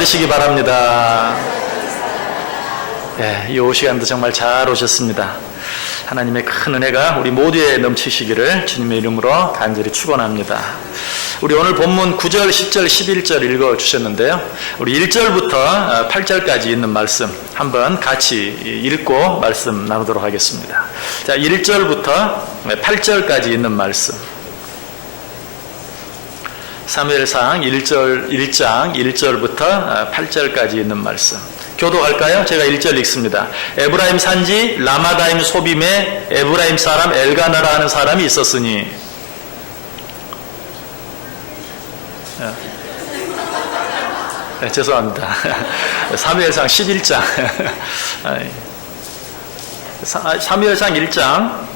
받으시기 바랍니다. 이 시간도 정말 잘 오셨습니다. 하나님의 큰 은혜가 우리 모두에 넘치시기를 주님의 이름으로 간절히 축원합니다. 우리 오늘 본문 9절, 10절, 11절 읽어주셨는데요. 우리 1절부터 8절까지 있는 말씀 한번 같이 읽고 말씀 나누도록 하겠습니다. 자, 1절부터 8절까지 있는 말씀. 사무엘상 1장 1절부터 8절까지 있는 말씀. 교독할까요? 제가 1절 읽습니다. 에브라임 산지 라마다임 소빔에 에브라임 사람 엘가나라 하는 사람이 있었으니. 네, 죄송합니다. 사무엘상 11장. 사무엘상 1장.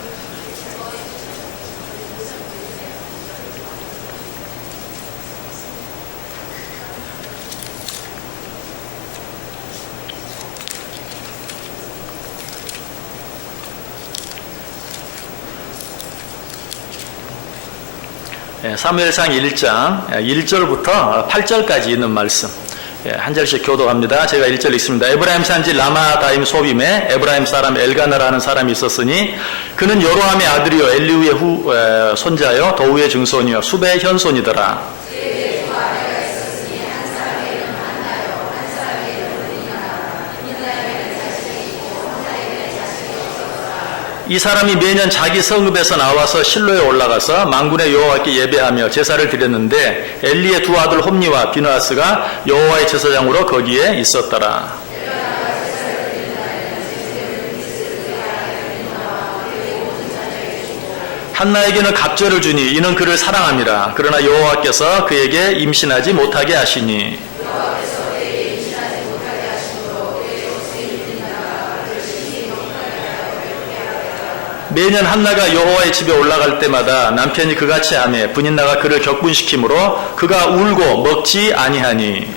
사무엘상 1장 1절부터 8절까지 있는 말씀 한 절씩 교독합니다. 제가 1절 읽습니다. 에브라임 산지 라마다임 소빔에 에브라임 사람 엘가나라는 사람이 있었으니 그는 여로함의 아들이요 엘리우의 손자요 도우의 증손이요 수베의 현손이더라. 이 사람이 매년 자기 성읍에서 나와서 실로에 올라가서 만군의 여호와께 예배하며 제사를 드렸는데 엘리의 두 아들 홈니와 비느하스가 여호와의 제사장으로 거기에 있었더라. 한나에게는 갑절을 주니 이는 그를 사랑함이라. 그러나 여호와께서 그에게 임신하지 못하게 하시니 매년 한나가 여호와의 집에 올라갈 때마다 남편이 그같이 하매 분인나가 그를 격분시키므로 그가 울고 먹지 아니하니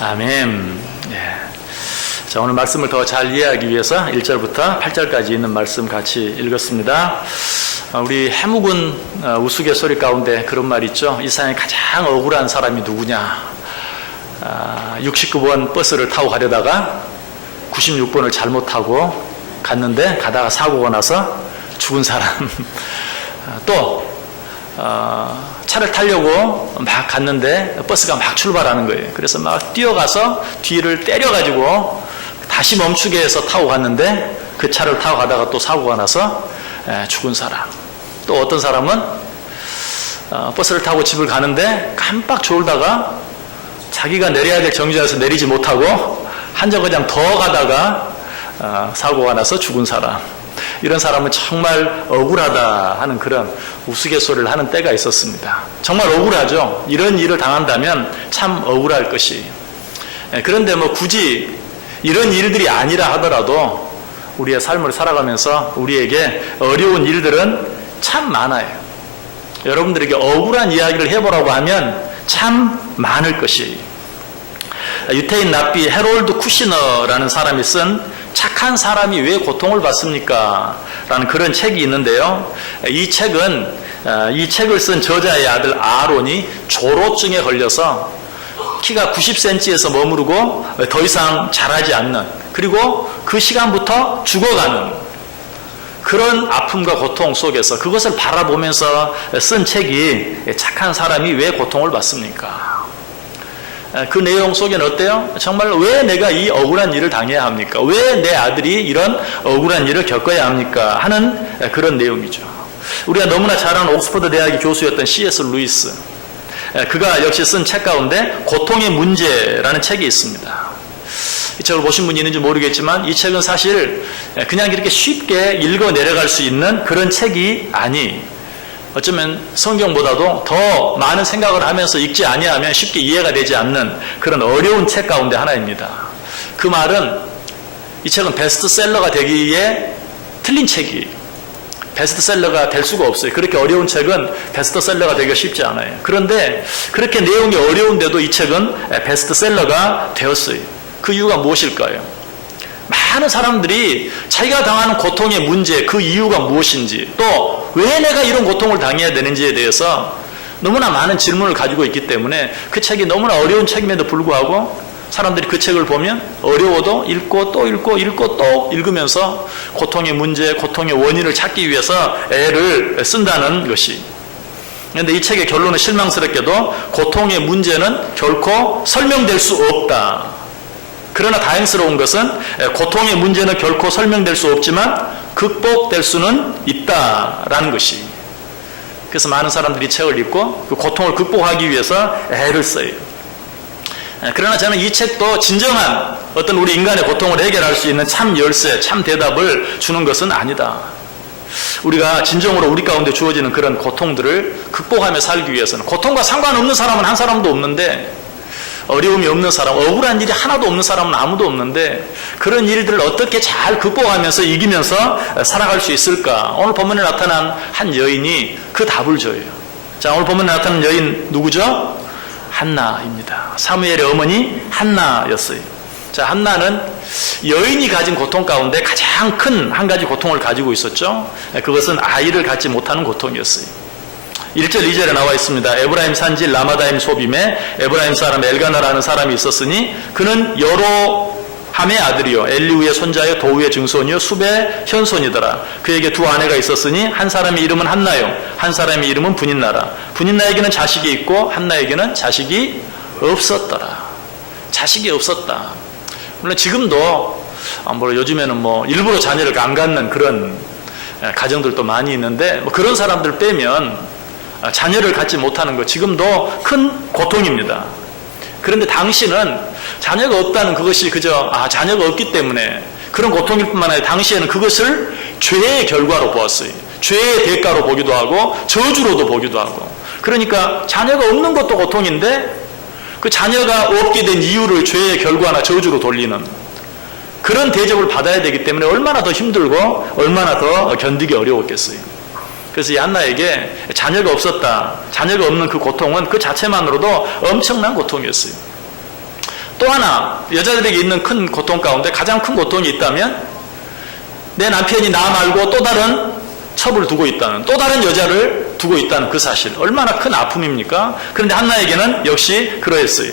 아멘. 자, 오늘 말씀을 더 잘 이해하기 위해서 1절부터 8절까지 있는 말씀 같이 읽었습니다. 우리 해묵은 우스갯소리 가운데 그런 말 있죠. 이 세상에 가장 억울한 사람이 누구냐. 69번 버스를 타고 가려다가 96번을 잘못 타고 갔는데 가다가 사고가 나서 죽은 사람. 또 차를 타려고 막 갔는데 버스가 막 출발하는 거예요. 그래서 막 뛰어가서 뒤를 때려가지고 다시 멈추게 해서 타고 갔는데 그 차를 타고 가다가 또 사고가 나서 죽은 사람. 또 어떤 사람은 버스를 타고 집을 가는데 깜빡 졸다가 자기가 내려야 될 정류장에서 내리지 못하고 한 정거장 더 가다가 사고가 나서 죽은 사람. 이런 사람은 정말 억울하다 하는 그런 우스갯소리를 하는 때가 있었습니다. 정말 억울하죠. 이런 일을 당한다면 참 억울할 것이. 그런데 뭐 굳이 이런 일들이 아니라 하더라도 우리의 삶을 살아가면서 우리에게 어려운 일들은 참 많아요. 여러분들에게 억울한 이야기를 해보라고 하면 참 많을 것이에요. 유태인 랍비 헤롤드 쿠시너라는 사람이 쓴 착한 사람이 왜 고통을 받습니까? 라는 그런 책이 있는데요. 이 책을 쓴 저자의 아들 아론이 조로증에 걸려서 키가 90cm에서 머무르고 더 이상 자라지 않는, 그리고 그 시간부터 죽어가는 그런 아픔과 고통 속에서 그것을 바라보면서 쓴 책이 착한 사람이 왜 고통을 받습니까? 그 내용 속에는 어때요? 정말 왜 내가 이 억울한 일을 당해야 합니까? 왜 내 아들이 이런 억울한 일을 겪어야 합니까? 하는 그런 내용이죠. 우리가 너무나 잘 아는 옥스퍼드 대학의 교수였던 C.S. 루이스, 그가 역시 쓴 책 가운데 고통의 문제라는 책이 있습니다. 이 책을 보신 분이 있는지 모르겠지만 이 책은 사실 그냥 이렇게 쉽게 읽어 내려갈 수 있는 그런 책이 아니, 어쩌면 성경보다도 더 많은 생각을 하면서 읽지 아니하면 쉽게 이해가 되지 않는 그런 어려운 책 가운데 하나입니다. 그 말은 이 책은 베스트셀러가 되기에 틀린 책이에요. 베스트셀러가 될 수가 없어요. 그렇게 어려운 책은 베스트셀러가 되기가 쉽지 않아요. 그런데 그렇게 내용이 어려운데도 이 책은 베스트셀러가 되었어요. 그 이유가 무엇일까요? 많은 사람들이 자기가 당하는 고통의 문제, 그 이유가 무엇인지, 또 왜 내가 이런 고통을 당해야 되는지에 대해서 너무나 많은 질문을 가지고 있기 때문에 그 책이 너무나 어려운 책임에도 불구하고 사람들이 그 책을 보면 어려워도 읽고 또 읽고 읽고 또 읽으면서 고통의 문제, 고통의 원인을 찾기 위해서 애를 쓴다는 것이. 그런데 이 책의 결론은 실망스럽게도 고통의 문제는 결코 설명될 수 없다. 그러나 다행스러운 것은 고통의 문제는 결코 설명될 수 없지만 극복될 수는 있다라는 것이. 그래서 많은 사람들이 책을 읽고 그 고통을 극복하기 위해서 애를 써요. 그러나 저는 이 책도 진정한 어떤 우리 인간의 고통을 해결할 수 있는 참 열쇠, 참 대답을 주는 것은 아니다. 우리가 진정으로 우리 가운데 주어지는 그런 고통들을 극복하며 살기 위해서는, 고통과 상관없는 사람은 한 사람도 없는데, 어려움이 없는 사람, 억울한 일이 하나도 없는 사람은 아무도 없는데, 그런 일들을 어떻게 잘 극복하면서 이기면서 살아갈 수 있을까? 오늘 본문에 나타난 한 여인이 그 답을 줘요. 자, 오늘 본문에 나타난 여인 누구죠? 한나입니다. 사무엘의 어머니 한나였어요. 자, 한나는 여인이 가진 고통 가운데 가장 큰 한 가지 고통을 가지고 있었죠. 그것은 아이를 갖지 못하는 고통이었어요. 1절 2절에 나와 있습니다. 에브라임 산지 라마다임 소빔에 에브라임 사람 엘가나라는 사람이 있었으니 그는 여로함의 아들이요 엘리우의 손자요 도우의 증손이요 숲의 현손이더라. 그에게 두 아내가 있었으니 한 사람의 이름은 한나요 한 사람의 이름은 분인나라. 분인나에게는 자식이 있고 한나에게는 자식이 없었더라. 자식이 없었다. 물론 지금도 요즘에는 일부러 자녀를 안 갖는 그런 가정들도 많이 있는데 그런 사람들 빼면 자녀를 갖지 못하는 것 지금도 큰 고통입니다. 그런데 당시는 자녀가 없다는 그것이 그저 자녀가 없기 때문에 그런 고통일 뿐만 아니라 당시에는 그것을 죄의 결과로 보았어요. 죄의 대가로 보기도 하고 저주로도 보기도 하고. 그러니까 자녀가 없는 것도 고통인데 그 자녀가 없게 된 이유를 죄의 결과나 저주로 돌리는 그런 대접을 받아야 되기 때문에 얼마나 더 힘들고 얼마나 더 견디기 어려웠겠어요. 그래서 이 한나에게 자녀가 없었다. 자녀가 없는 그 고통은 그 자체만으로도 엄청난 고통이었어요. 또 하나 여자들에게 있는 큰 고통 가운데 가장 큰 고통이 있다면 내 남편이 나 말고 또 다른 첩을 두고 있다는, 또 다른 여자를 두고 있다는 그 사실, 얼마나 큰 아픔입니까? 그런데 한나에게는 역시 그러했어요.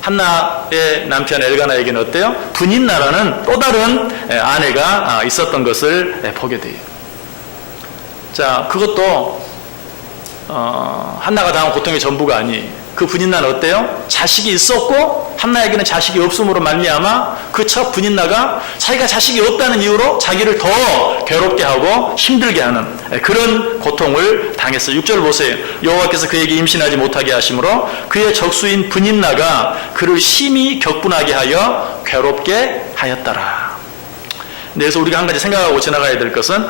한나의 남편 엘가나에게는 어때요? 분인나라는 또 다른 아내가 있었던 것을 보게 돼요. 자, 그것도 한나가 당한 고통의 전부가 아니. 그 분인나는 어때요? 자식이 있었고 한나에게는 자식이 없음으로 말미암아 그 첫 분인나가 자기가 자식이 없다는 이유로 자기를 더 괴롭게 하고 힘들게 하는 그런 고통을 당했어요. 6절 보세요. 여호와께서 그에게 임신하지 못하게 하심으로 그의 적수인 분인나가 그를 심히 격분하게 하여 괴롭게 하였더라. 그래서 우리가 한 가지 생각하고 지나가야 될 것은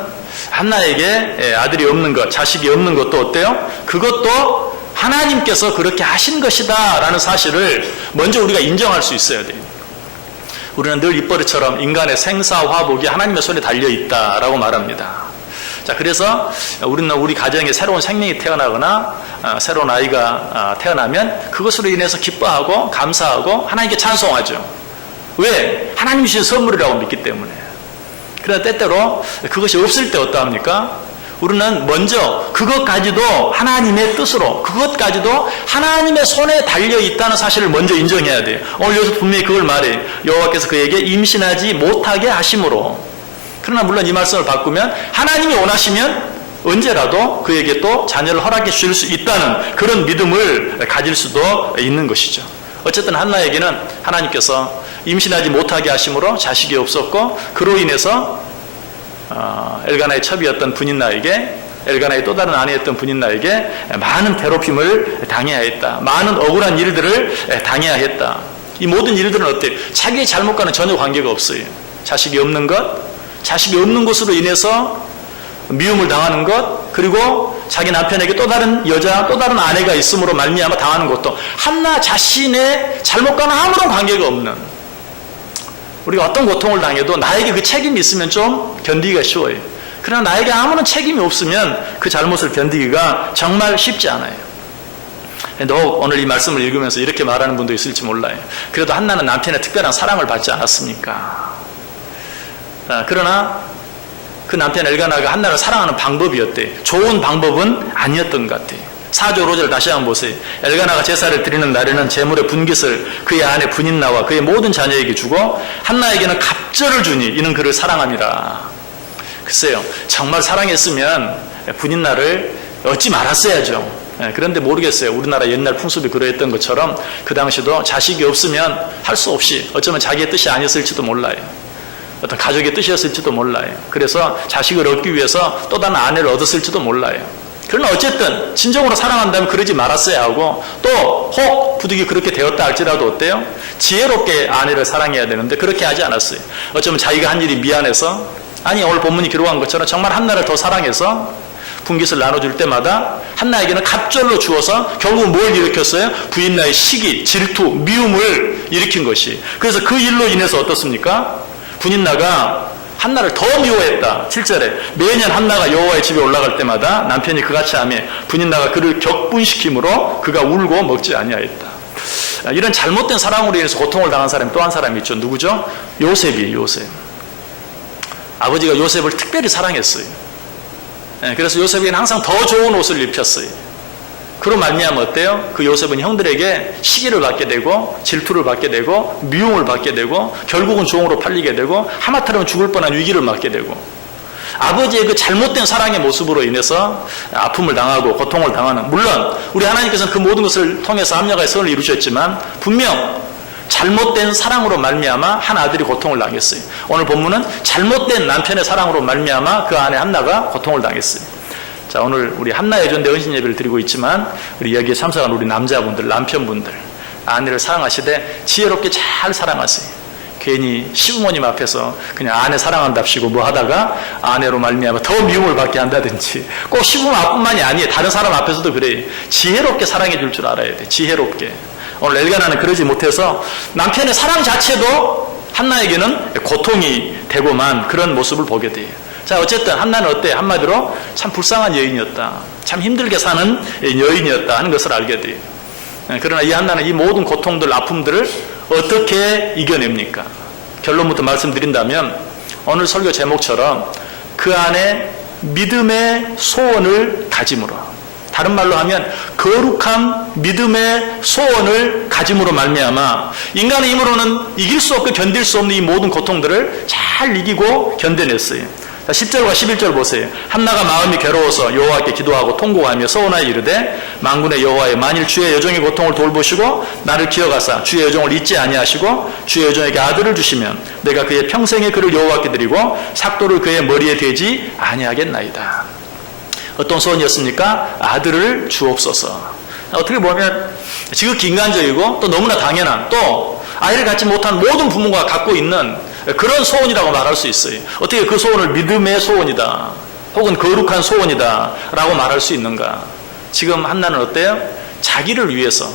한나에게 아들이 없는 것, 자식이 없는 것도 어때요? 그것도 하나님께서 그렇게 하신 것이다 라는 사실을 먼저 우리가 인정할 수 있어야 돼요. 우리는 늘 입버릇처럼 인간의 생사화복이 하나님의 손에 달려있다라고 말합니다. 자, 그래서 우리는 우리 가정에 새로운 생명이 태어나거나 새로운 아이가 태어나면 그것으로 인해서 기뻐하고 감사하고 하나님께 찬송하죠. 왜? 하나님이 주신 선물이라고 믿기 때문에. 그러나 때때로 그것이 없을 때 어떠합니까? 우리는 먼저 그것까지도 하나님의 뜻으로, 그것까지도 하나님의 손에 달려있다는 사실을 먼저 인정해야 돼요. 오늘 여기서 분명히 그걸 말해요. 여호와께서 그에게 임신하지 못하게 하심으로. 그러나 물론 이 말씀을 바꾸면 하나님이 원하시면 언제라도 그에게 또 자녀를 허락해 주실 수 있다는 그런 믿음을 가질 수도 있는 것이죠. 어쨌든 한나에게는 하나님께서 임신하지 못하게 하심으로 자식이 없었고 그로 인해서 엘가나의 첩이었던 분인나에게, 엘가나의 또 다른 아내였던 분인나에게 많은 괴롭힘을 당해야 했다. 많은 억울한 일들을 당해야 했다. 이 모든 일들은 어때요? 자기의 잘못과는 전혀 관계가 없어요. 자식이 없는 것, 자식이 없는 것으로 인해서 미움을 당하는 것, 그리고 자기 남편에게 또 다른 여자, 또 다른 아내가 있음으로 말미암아 당하는 것도 한나 자신의 잘못과는 아무런 관계가 없는, 우리가 어떤 고통을 당해도 나에게 그 책임이 있으면 좀 견디기가 쉬워요. 그러나 나에게 아무런 책임이 없으면 그 잘못을 견디기가 정말 쉽지 않아요. 근데 오늘 이 말씀을 읽으면서 이렇게 말하는 분도 있을지 몰라요. 그래도 한나는 남편의 특별한 사랑을 받지 않았습니까? 그러나 그 남편 엘가나가 한나를 사랑하는 방법이었대. 좋은 방법은 아니었던 것 같아요. 4절 5절 다시 한번 보세요. 엘가나가 제사를 드리는 날에는 제물의 분깃을 그의 아내 분인나와 그의 모든 자녀에게 주고 한나에게는 갑절을 주니 이는 그를 사랑함이라. 글쎄요, 정말 사랑했으면 분인나를 얻지 말았어야죠. 그런데 모르겠어요. 우리나라 옛날 풍습이 그러했던 것처럼 그 당시도 자식이 없으면 할 수 없이 어쩌면 자기의 뜻이 아니었을지도 몰라요. 어떤 가족의 뜻이었을지도 몰라요. 그래서 자식을 얻기 위해서 또 다른 아내를 얻었을지도 몰라요. 그러나 어쨌든 진정으로 사랑한다면 그러지 말았어야 하고 또 혹 부득이 그렇게 되었다 할지라도 어때요? 지혜롭게 아내를 사랑해야 되는데 그렇게 하지 않았어요. 어쩌면 자기가 한 일이 미안해서 아니 오늘 본문이 기록한 것처럼 정말 한나를 더 사랑해서 분깃을 나눠줄 때마다 한나에게는 갑절로 주어서 결국 뭘 일으켰어요? 부인나의 시기, 질투, 미움을 일으킨 것이. 그래서 그 일로 인해서 어떻습니까? 분인나가 한나를 더 미워했다. 7절에 매년 한나가 여호와의 집에 올라갈 때마다 남편이 그같이 하며 분인나가 그를 격분시키므로 그가 울고 먹지 아니하였다. 이런 잘못된 사랑으로 인해서 고통을 당한 사람이 또 한 사람이 있죠. 누구죠? 요셉이에요. 요셉. 아버지가 요셉을 특별히 사랑했어요. 그래서 요셉에게는 항상 더 좋은 옷을 입혔어요. 그로 말미암아 어때요? 그 요셉은 형들에게 시기를 받게 되고 질투를 받게 되고 미움을 받게 되고 결국은 종으로 팔리게 되고 하마터면 죽을 뻔한 위기를 맞게 되고 아버지의 그 잘못된 사랑의 모습으로 인해서 아픔을 당하고 고통을 당하는, 물론 우리 하나님께서는 그 모든 것을 통해서 합력하여 선을 이루셨지만 분명 잘못된 사랑으로 말미암아 한 아들이 고통을 당했어요. 오늘 본문은 잘못된 남편의 사랑으로 말미암아 그 아내 한나가 고통을 당했어요. 자, 오늘 우리 한나의 전대 헌신 예배를 드리고 있지만 우리 여기에 참석한 우리 남자분들, 남편분들 아내를 사랑하시되 지혜롭게 잘 사랑하세요. 괜히 시부모님 앞에서 그냥 아내 사랑한답시고 뭐 하다가 아내로 말미암아 더 미움을 받게 한다든지, 꼭 시부모 앞뿐만이 아니에요. 다른 사람 앞에서도 그래요. 지혜롭게 사랑해 줄 줄 알아야 돼. 지혜롭게. 오늘 엘가나는 그러지 못해서 남편의 사랑 자체도 한나에게는 고통이 되고만 그런 모습을 보게 돼요. 자, 어쨌든 한나는 어때? 한마디로 참 불쌍한 여인이었다. 참 힘들게 사는 여인이었다 하는 것을 알게 돼요. 그러나 이 한나는 이 모든 고통들, 아픔들을 어떻게 이겨냅니까? 결론부터 말씀드린다면 오늘 설교 제목처럼 그 안에 믿음의 소원을 가짐으로, 다른 말로 하면 거룩한 믿음의 소원을 가짐으로 말미암아 인간의 힘으로는 이길 수 없고 견딜 수 없는 이 모든 고통들을 잘 이기고 견뎌냈어요. 10절과 11절 보세요. 한나가 마음이 괴로워서 여호와께 기도하고 통곡하며 서원하여 이르되 만군의 여호와여, 만일 주의 여종의 고통을 돌보시고 나를 기억하사 주의 여종을 잊지 아니하시고 주의 여종에게 아들을 주시면 내가 그의 평생의 그를 여호와께 드리고 삭도를 그의 머리에 대지 아니하겠나이다. 어떤 소원이었습니까? 아들을 주옵소서. 어떻게 보면 지극히 인간적이고 또 너무나 당연한, 또 아이를 갖지 못한 모든 부모가 갖고 있는 그런 소원이라고 말할 수 있어요. 어떻게 그 소원을 믿음의 소원이다 혹은 거룩한 소원이다 라고 말할 수 있는가? 지금 한나는 어때요? 자기를 위해서,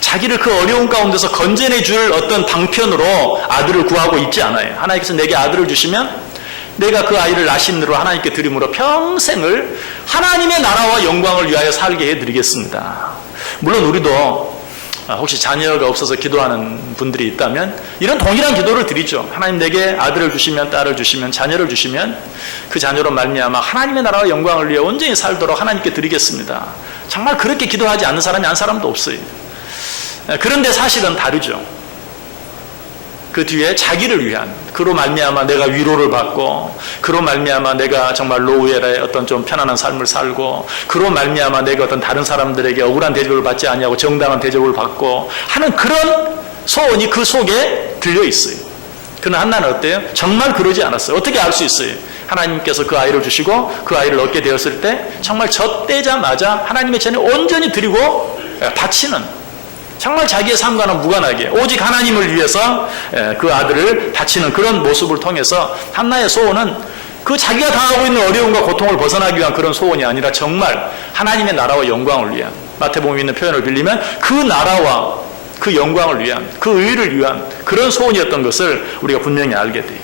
자기를 그 어려운 가운데서 건져내 줄 어떤 방편으로 아들을 구하고 있지 않아요. 하나님께서 내게 아들을 주시면 내가 그 아이를 나신으로 하나님께 드림으로 평생을 하나님의 나라와 영광을 위하여 살게 해드리겠습니다. 물론 우리도 혹시 자녀가 없어서 기도하는 분들이 있다면 이런 동일한 기도를 드리죠. 하나님 내게 아들을 주시면, 딸을 주시면, 자녀를 주시면 그 자녀로 말미암아 하나님의 나라와 영광을 위해 온전히 살도록 하나님께 드리겠습니다. 정말 그렇게 기도하지 않는 사람이 한 사람도 없어요. 그런데 사실은 다르죠. 그 뒤에 자기를 위한, 그로 말미암아 내가 위로를 받고, 그로 말미암아 내가 정말 노후에 어떤 좀 편안한 삶을 살고, 그로 말미암아 내가 어떤 다른 사람들에게 억울한 대접을 받지 아니하고 정당한 대접을 받고 하는 그런 소원이 그 속에 들려 있어요. 그러나 한나는 어때요? 정말 그러지 않았어요. 어떻게 알 수 있어요? 하나님께서 그 아이를 주시고 그 아이를 얻게 되었을 때 정말 젖대자마자 하나님의 전에 온전히 드리고 바치는, 정말 자기의 삶과는 무관하게 오직 하나님을 위해서 그 아들을 바치는 그런 모습을 통해서 한나의 소원은 그 자기가 당하고 있는 어려움과 고통을 벗어나기 위한 그런 소원이 아니라 정말 하나님의 나라와 영광을 위한, 마태복음에 있는 표현을 빌리면 그 나라와 그 영광을 위한, 그 의를 위한 그런 소원이었던 것을 우리가 분명히 알게 돼요.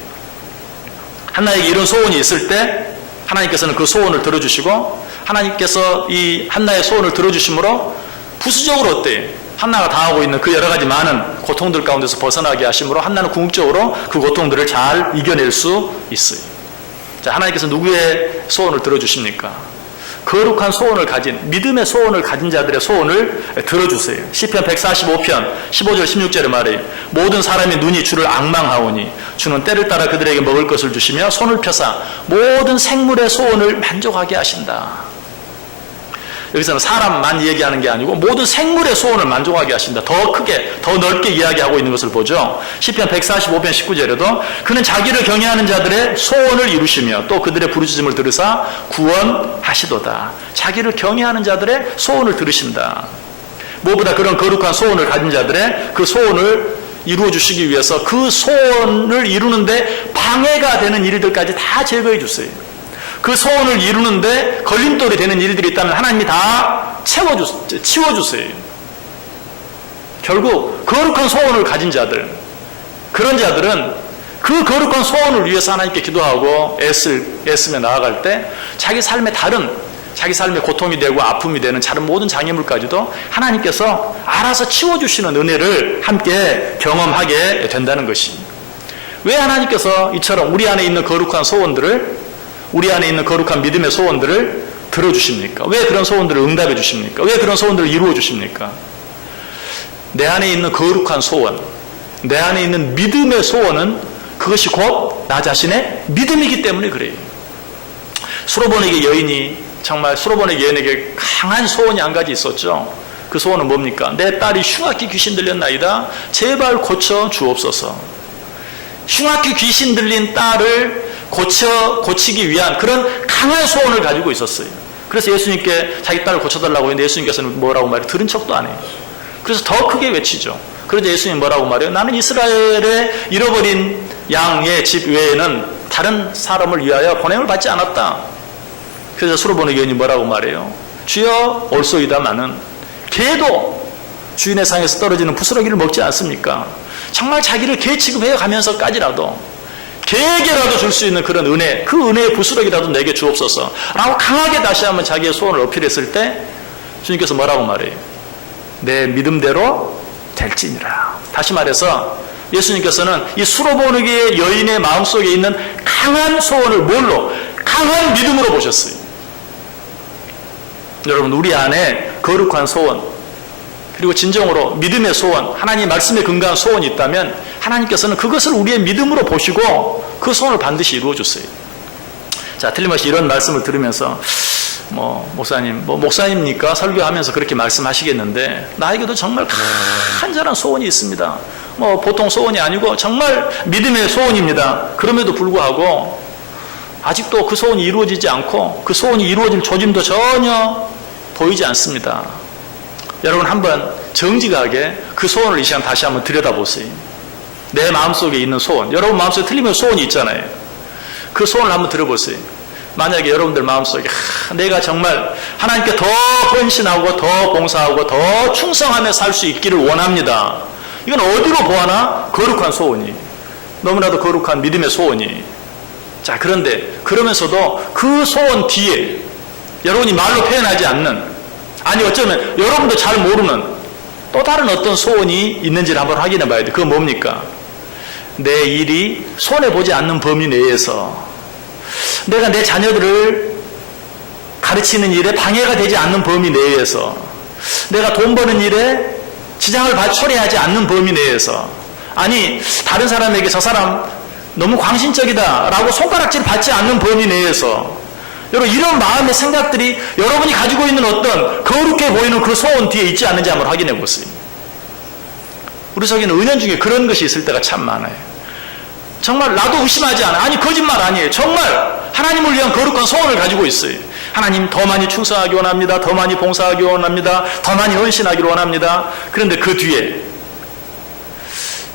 한나에게 이런 소원이 있을 때 하나님께서는 그 소원을 들어주시고, 하나님께서 이 한나의 소원을 들어주심으로 부수적으로 어때요? 한나가 당하고 있는 그 여러 가지 많은 고통들 가운데서 벗어나게 하심으로 한나는 궁극적으로 그 고통들을 잘 이겨낼 수 있어요. 자, 하나님께서 누구의 소원을 들어주십니까? 거룩한 소원을 가진, 믿음의 소원을 가진 자들의 소원을 들어주세요. 시편 145편 15절 16절에 말해요. 모든 사람의 눈이 주를 앙망하오니 주는 때를 따라 그들에게 먹을 것을 주시며 손을 펴사 모든 생물의 소원을 만족하게 하신다. 여기서는 사람만 얘기하는 게 아니고 모든 생물의 소원을 만족하게 하신다. 더 크게, 더 넓게 이야기하고 있는 것을 보죠. 시편 145편 19절에도 그는 자기를 경외하는 자들의 소원을 이루시며 또 그들의 부르짖음을 들으사 구원하시도다. 자기를 경외하는 자들의 소원을 들으신다. 무엇보다 그런 거룩한 소원을 가진 자들의 그 소원을 이루어 주시기 위해서 그 소원을 이루는데 방해가 되는 일들까지 다 제거해 주세요. 그 소원을 이루는데 걸림돌이 되는 일들이 있다면 하나님이 다 치워주세요. 결국 거룩한 소원을 가진 자들, 그런 자들은 그 거룩한 소원을 위해서 하나님께 기도하고 애쓰며 나아갈 때 자기 삶의 고통이 되고 아픔이 되는 다른 모든 장애물까지도 하나님께서 알아서 치워주시는 은혜를 함께 경험하게 된다는 것이. 왜 하나님께서 이처럼 우리 안에 있는 거룩한 소원들을, 우리 안에 있는 거룩한 믿음의 소원들을 들어주십니까? 왜 그런 소원들을 응답해 주십니까? 왜 그런 소원들을 이루어 주십니까? 내 안에 있는 거룩한 소원, 내 안에 있는 믿음의 소원은 그것이 곧 나 자신의 믿음이기 때문에 그래요. 수로보네게 여인에게 강한 소원이 한 가지 있었죠. 그 소원은 뭡니까? 내 딸이 흉악히 귀신 들렸나이다. 제발 고쳐 주옵소서. 흉악히 귀신 들린 딸을 고치기 위한 그런 강한 소원을 가지고 있었어요. 그래서 예수님께 자기 딸을 고쳐달라고 했는데 예수님께서는 뭐라고 말해요? 들은 척도 안 해요. 그래서 더 크게 외치죠. 그래서 예수님 뭐라고 말해요? 나는 이스라엘의 잃어버린 양의 집 외에는 다른 사람을 위하여 보냄을 받지 않았다. 그래서 수로보네 여인이 뭐라고 말해요? 주여 올소이다마는 개도 주인의 상에서 떨어지는 부스러기를 먹지 않습니까? 정말 자기를 개 취급해 가면서까지라도 개에게라도 줄 수 있는 그런 은혜, 그 은혜의 부스러기라도 내게 주옵소서 라고 강하게 다시 한번 자기의 소원을 어필했을 때 주님께서 뭐라고 말해요? 내 믿음대로 될지니라. 다시 말해서 예수님께서는 이 수로보네게 여인의 마음속에 있는 강한 소원을 뭘로? 강한 믿음으로 보셨어요. 여러분, 우리 안에 거룩한 소원, 그리고 진정으로 믿음의 소원, 하나님 말씀에 근거한 소원이 있다면 하나님께서는 그것을 우리의 믿음으로 보시고 그 소원을 반드시 이루어 주세요. 자, 틀림없이 이런 말씀을 들으면서 목사님입니까? 설교하면서 그렇게 말씀하시겠는데 나에게도 정말 간절한 소원이 있습니다. 보통 소원이 아니고 정말 믿음의 소원입니다. 그럼에도 불구하고 아직도 그 소원이 이루어지지 않고 그 소원이 이루어질 조짐도 전혀 보이지 않습니다. 여러분, 한번 정직하게 그 소원을 이 시간 다시 한번 들여다보세요. 내 마음속에 있는 소원, 여러분 마음속에 틀리면 소원이 있잖아요. 그 소원을 한번 들어보세요. 만약에 여러분들 마음속에 내가 정말 하나님께 더 헌신하고 더 봉사하고 더 충성하며 살 수 있기를 원합니다. 이건 어디로 보아나 거룩한 소원이, 너무나도 거룩한 믿음의 소원이. 자, 그런데 그러면서도 그 소원 뒤에 여러분이 말로 표현하지 않는, 아니 어쩌면 여러분도 잘 모르는 또 다른 어떤 소원이 있는지를 한번 확인해 봐야 돼. 그건 뭡니까? 내 일이 손해보지 않는 범위 내에서, 내가 내 자녀들을 가르치는 일에 방해가 되지 않는 범위 내에서, 내가 돈 버는 일에 지장을 초래하지 않는 범위 내에서, 아니 다른 사람에게 저 사람 너무 광신적이다 라고 손가락질 받지 않는 범위 내에서, 여러분 이런 마음의 생각들이 여러분이 가지고 있는 어떤 거룩해 보이는 그 소원 뒤에 있지 않는지 한번 확인해 보세요. 우리 속에는 은연 중에 그런 것이 있을 때가 참 많아요. 정말 나도 의심하지 않아. 아니 거짓말 아니에요. 정말 하나님을 위한 거룩한 소원을 가지고 있어요. 하나님 더 많이 충성하기 원합니다. 더 많이 봉사하기 원합니다. 더 많이 헌신하기를 원합니다. 그런데 그 뒤에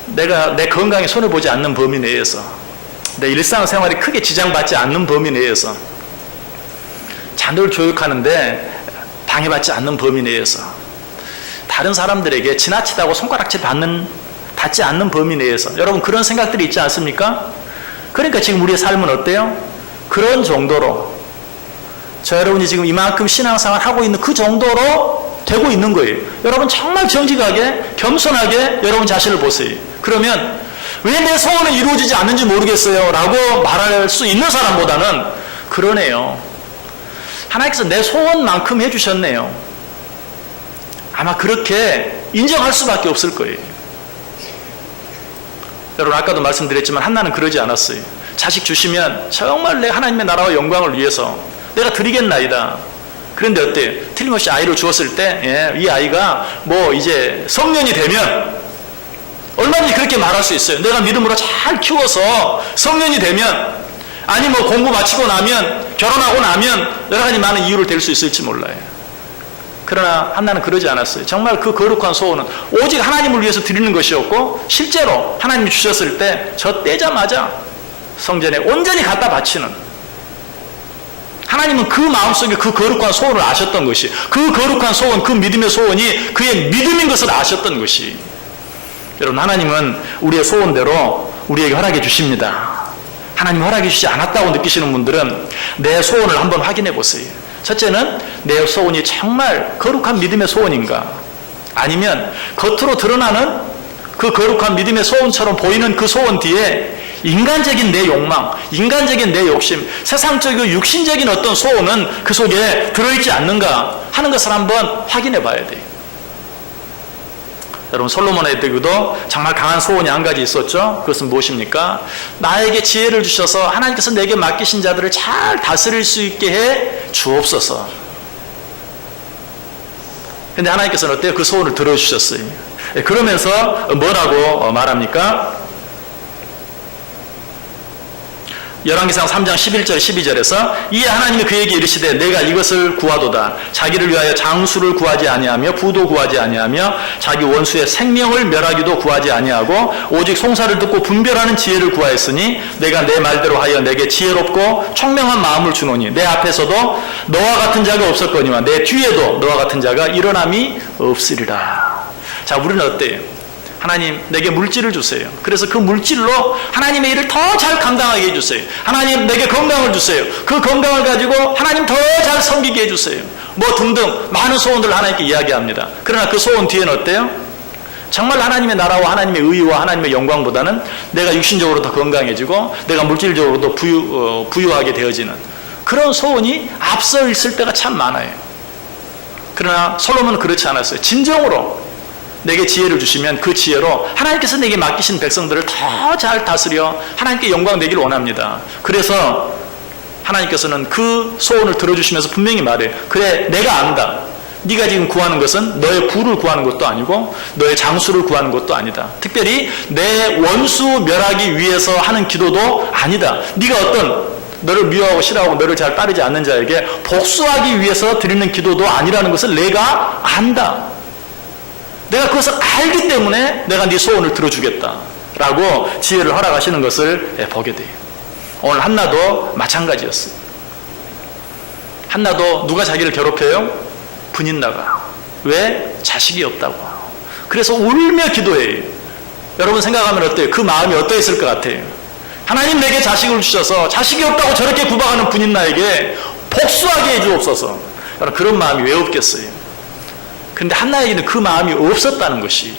내가 내 건강에 손해보지 않는 범위 내에서, 내 일상생활에 크게 지장받지 않는 범위 내에서, 자녀를 교육하는데 방해받지 않는 범위 내에서, 다른 사람들에게 지나치다고 손가락질 받지 않는 범위 내에서, 여러분 그런 생각들이 있지 않습니까? 그러니까 지금 우리의 삶은 어때요? 그런 정도로, 저 여러분이 지금 이만큼 신앙생활 하고 있는 그 정도로 되고 있는 거예요. 여러분 정말 정직하게 겸손하게 여러분 자신을 보세요. 그러면 왜 내 소원은 이루어지지 않는지 모르겠어요 라고 말할 수 있는 사람보다는 그러네요. 하나님께서 내 소원만큼 해주셨네요. 아마 그렇게 인정할 수밖에 없을 거예요. 여러분 아까도 말씀드렸지만 한나는 그러지 않았어요. 자식 주시면 정말 내 하나님의 나라와 영광을 위해서 내가 드리겠나이다. 그런데 어때요? 틀림없이 아이를 주었을 때 이 아이가 뭐 이제 성년이 되면 얼마든지 그렇게 말할 수 있어요. 내가 믿음으로 잘 키워서 성년이 되면 아니 뭐 공부 마치고 나면 결혼하고 나면 여러 가지 많은 이유를 댈 수 있을지 몰라요. 그러나 한나는 그러지 않았어요. 정말 그 거룩한 소원은 오직 하나님을 위해서 드리는 것이었고 실제로 하나님이 주셨을 때 저 떼자마자 성전에 온전히 갖다 바치는, 하나님은 그 마음속에 그 거룩한 소원을 아셨던 것이, 그 거룩한 소원, 그 믿음의 소원이 그의 믿음인 것을 아셨던 것이. 여러분 하나님은 우리의 소원대로 우리에게 허락해 주십니다. 하나님 허락해 주시지 않았다고 느끼시는 분들은 내 소원을 한번 확인해 보세요. 첫째는 내 소원이 정말 거룩한 믿음의 소원인가, 아니면 겉으로 드러나는 그 거룩한 믿음의 소원처럼 보이는 그 소원 뒤에 인간적인 내 욕망, 인간적인 내 욕심, 세상적이고 육신적인 어떤 소원은 그 속에 들어있지 않는가 하는 것을 한번 확인해 봐야 돼요. 여러분 솔로몬의 때도 정말 강한 소원이 한 가지 있었죠. 그것은 무엇입니까? 나에게 지혜를 주셔서 하나님께서 내게 맡기신 자들을 잘 다스릴 수 있게 해 주옵소서. 근데 하나님께서는 어때요? 그 소원을 들어주셨어요. 그러면서 뭐라고 말합니까? 열왕기상 3장 11절 12절에서 이에 하나님이 그에게 이르시되 내가 이것을 구하도다. 자기를 위하여 장수를 구하지 아니하며 부도 구하지 아니하며 자기 원수의 생명을 멸하기도 구하지 아니하고 오직 송사를 듣고 분별하는 지혜를 구하였으니 내가 내 말대로 하여 내게 지혜롭고 총명한 마음을 주노니 내 앞에서도 너와 같은 자가 없었거니와 내 뒤에도 너와 같은 자가 일어남이 없으리라. 자, 우리는 어때요? 하나님 내게 물질을 주세요. 그래서 그 물질로 하나님의 일을 더 잘 감당하게 해주세요. 하나님 내게 건강을 주세요. 그 건강을 가지고 하나님 더 잘 섬기게 해주세요. 뭐 등등 많은 소원들을 하나님께 이야기합니다. 그러나 그 소원 뒤에는 어때요? 정말 하나님의 나라와 하나님의 의와 하나님의 영광보다는 내가 육신적으로 더 건강해지고 내가 물질적으로도 부유하게 되어지는 그런 소원이 앞서 있을 때가 참 많아요. 그러나 솔로몬은 그렇지 않았어요. 진정으로 내게 지혜를 주시면 그 지혜로 하나님께서 내게 맡기신 백성들을 더 잘 다스려 하나님께 영광 내기를 원합니다. 그래서 하나님께서는 그 소원을 들어주시면서 분명히 말해요. 그래, 내가 안다. 네가 지금 구하는 것은 너의 부를 구하는 것도 아니고 너의 장수를 구하는 것도 아니다. 특별히 내 원수 멸하기 위해서 하는 기도도 아니다. 네가 어떤 너를 미워하고 싫어하고 너를 잘 따르지 않는 자에게 복수하기 위해서 드리는 기도도 아니라는 것을 내가 안다. 내가 그것을 알기 때문에 내가 네 소원을 들어주겠다 라고 지혜를 허락하시는 것을 보게 돼요. 오늘 한나도 마찬가지였어요. 한나도 누가 자기를 괴롭혀요? 분인나가. 왜? 자식이 없다고. 그래서 울며 기도해요. 여러분 생각하면 어때요? 그 마음이 어떠했을 것 같아요? 하나님 내게 자식을 주셔서 자식이 없다고 저렇게 구박하는 분인나에게 복수하게 해주옵소서. 그런 마음이 왜 없겠어요? 근데 한나에게는 그 마음이 없었다는 것이,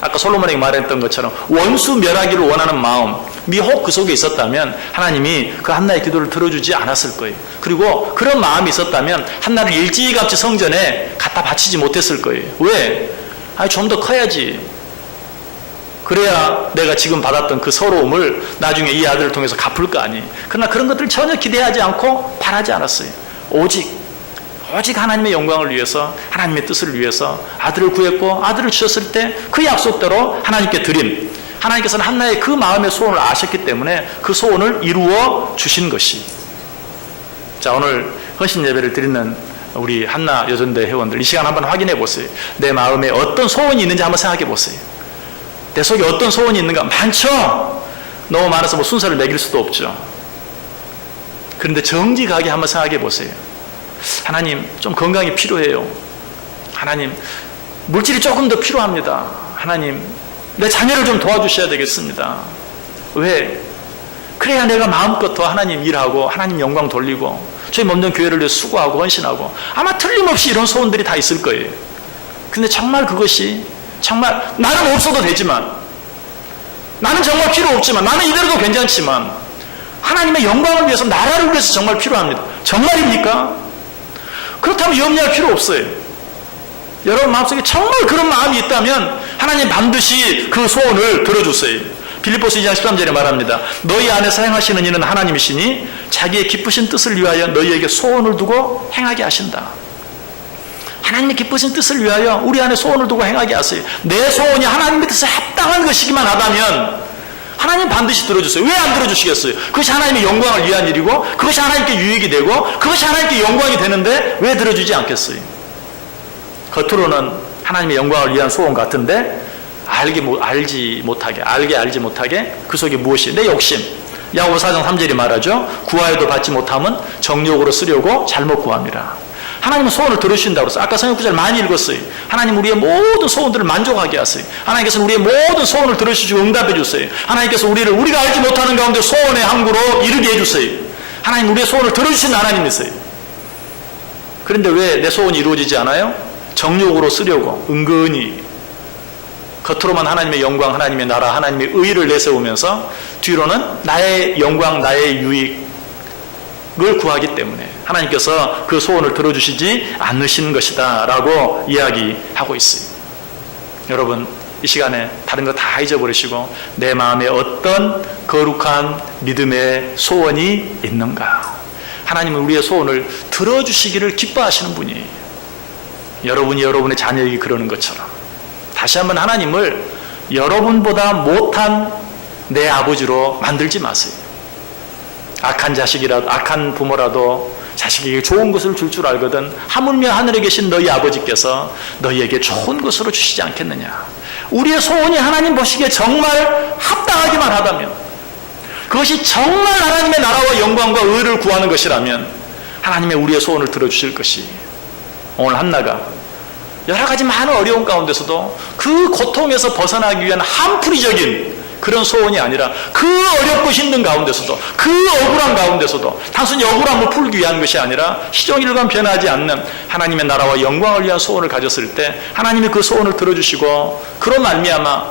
아까 솔로몬에게 말했던 것처럼 원수 멸하기를 원하는 마음이 혹 그 속에 있었다면 하나님이 그 한나의 기도를 들어주지 않았을 거예요. 그리고 그런 마음이 있었다면 한나를 일찌감치 성전에 갖다 바치지 못했을 거예요. 왜? 좀 더 커야지. 그래야 내가 지금 받았던 그 서러움을 나중에 이 아들을 통해서 갚을 거 아니. 그러나 그런 것들을 전혀 기대하지 않고 바라지 않았어요. 오직 하나님의 영광을 위해서, 하나님의 뜻을 위해서 아들을 구했고 아들을 주셨을 때 그 약속대로 하나님께 드린, 하나님께서는 한나의 그 마음의 소원을 아셨기 때문에 그 소원을 이루어 주신 것이. 자, 오늘 헌신 예배를 드리는 우리 한나 여전대 회원들, 이 시간 한번 확인해 보세요. 내 마음에 어떤 소원이 있는지 한번 생각해 보세요. 내 속에 어떤 소원이 있는가? 많죠? 너무 많아서 뭐 순서를 매길 수도 없죠. 그런데 정직하게 한번 생각해 보세요. 하나님, 좀 건강이 필요해요. 하나님, 물질이 조금 더 필요합니다. 하나님, 내 자녀를 좀 도와주셔야 되겠습니다. 왜? 그래야 내가 마음껏 더 하나님 일하고 하나님 영광 돌리고 저희 몸된 교회를 위해 수고하고 헌신하고 아마 틀림없이 이런 소원들이 다 있을 거예요. 근데 정말 그것이 정말 나는 없어도 되지만 나는 정말 필요 없지만 나는 이대로도 괜찮지만 하나님의 영광을 위해서 나라를 위해서 정말 필요합니다. 정말입니까? 그렇다면 염려할 필요 없어요. 여러분 마음속에 정말 그런 마음이 있다면 하나님 반드시 그 소원을 들어주세요. 빌립보서 2장 13절에 말합니다. 너희 안에서 행하시는 이는 하나님이시니 자기의 기쁘신 뜻을 위하여 너희에게 소원을 두고 행하게 하신다. 하나님의 기쁘신 뜻을 위하여 우리 안에 소원을 두고 행하게 하세요. 내 소원이 하나님의 뜻에 합당한 것이기만 하다면 하나님 반드시 들어주세요. 왜 안 들어주시겠어요? 그것이 하나님의 영광을 위한 일이고 그것이 하나님께 유익이 되고 그것이 하나님께 영광이 되는데 왜 들어주지 않겠어요? 겉으로는 하나님의 영광을 위한 소원 같은데 알지 못하게 그 속에 무엇이 내 욕심. 야고보서 4장 3절이 말하죠. 구하여도 받지 못함은 정욕으로 쓰려고 잘못 구함이라. 하나님은 소원을 들으신다고 했어요. 아까 성경 구절 많이 읽었어요. 하나님 우리의 모든 소원들을 만족하게 하세요. 하나님께서는 우리의 모든 소원을 들으시고 응답해 주세요. 하나님께서 우리가 알지 못하는 가운데 소원의 항구로 이르게 해주세요. 하나님 우리의 소원을 들어주신 하나님이세요. 그런데 왜 내 소원이 이루어지지 않아요? 정욕으로 쓰려고 은근히 겉으로만 하나님의 영광, 하나님의 나라, 하나님의 의를 내세우면서 뒤로는 나의 영광, 나의 유익을 구하기 때문에 하나님께서 그 소원을 들어주시지 않으신 것이다 라고 이야기하고 있어요. 여러분 이 시간에 다른 거 다 잊어버리시고 내 마음에 어떤 거룩한 믿음의 소원이 있는가. 하나님은 우리의 소원을 들어주시기를 기뻐하시는 분이에요. 여러분이 여러분의 자녀에게 그러는 것처럼 다시 한번 하나님을 여러분보다 못한 내 아버지로 만들지 마세요. 악한 자식이라도 악한 부모라도 자식에게 좋은 것을 줄 줄 알거든 하물며 하늘에 계신 너희 아버지께서 너희에게 좋은 것으로 주시지 않겠느냐. 우리의 소원이 하나님 보시기에 정말 합당하기만 하다면 그것이 정말 하나님의 나라와 영광과 의를 구하는 것이라면 하나님의 우리의 소원을 들어주실 것이 오늘 한나가 여러 가지 많은 어려운 가운데서도 그 고통에서 벗어나기 위한 한풀이적인 그런 소원이 아니라 그 어렵고 힘든 가운데서도 그 억울한 가운데서도 단순히 억울함을 풀기 위한 것이 아니라 시종일관 변하지 않는 하나님의 나라와 영광을 위한 소원을 가졌을 때 하나님이 그 소원을 들어주시고 그로 말미암아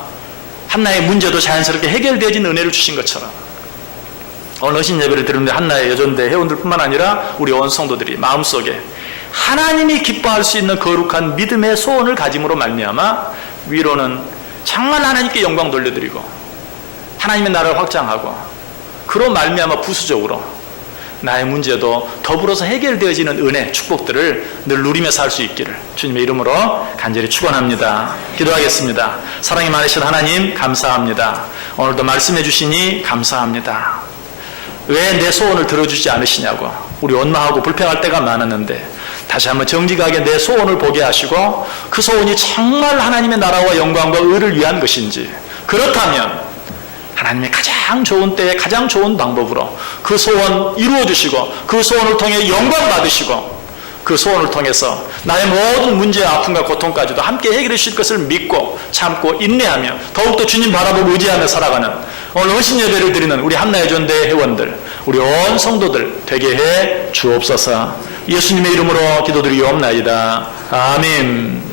한나의 문제도 자연스럽게 해결되어진 은혜를 주신 것처럼 오늘 헌신 예배를 드리는데 한나의 여전대 회원들뿐만 아니라 우리 온 성도들이 마음속에 하나님이 기뻐할 수 있는 거룩한 믿음의 소원을 가짐으로 말미암아 위로는 정말 하나님께 영광 돌려드리고 하나님의 나라를 확장하고 그로 말미암아 부수적으로 나의 문제도 더불어서 해결되어지는 은혜, 축복들을 늘 누리며 살 수 있기를 주님의 이름으로 간절히 축원합니다. 기도하겠습니다. 사랑이 많으신 하나님 감사합니다. 오늘도 말씀해 주시니 감사합니다. 왜 내 소원을 들어주지 않으시냐고 우리 원망하고 불평할 때가 많았는데 다시 한번 정직하게 내 소원을 보게 하시고 그 소원이 정말 하나님의 나라와 영광과 의를 위한 것인지 그렇다면 하나님의 가장 좋은 때에 가장 좋은 방법으로 그 소원 이루어 주시고 그 소원을 통해 영광 받으시고 그 소원을 통해서 나의 모든 문제와 아픔과 고통까지도 함께 해결해 주실 것을 믿고 참고 인내하며 더욱더 주님 바라보고 의지하며 살아가는 오늘 헌신 예배를 드리는 우리 한나의 존대 회원들 우리 온 성도들 되게 해 주옵소서. 예수님의 이름으로 기도드리옵나이다. 아멘.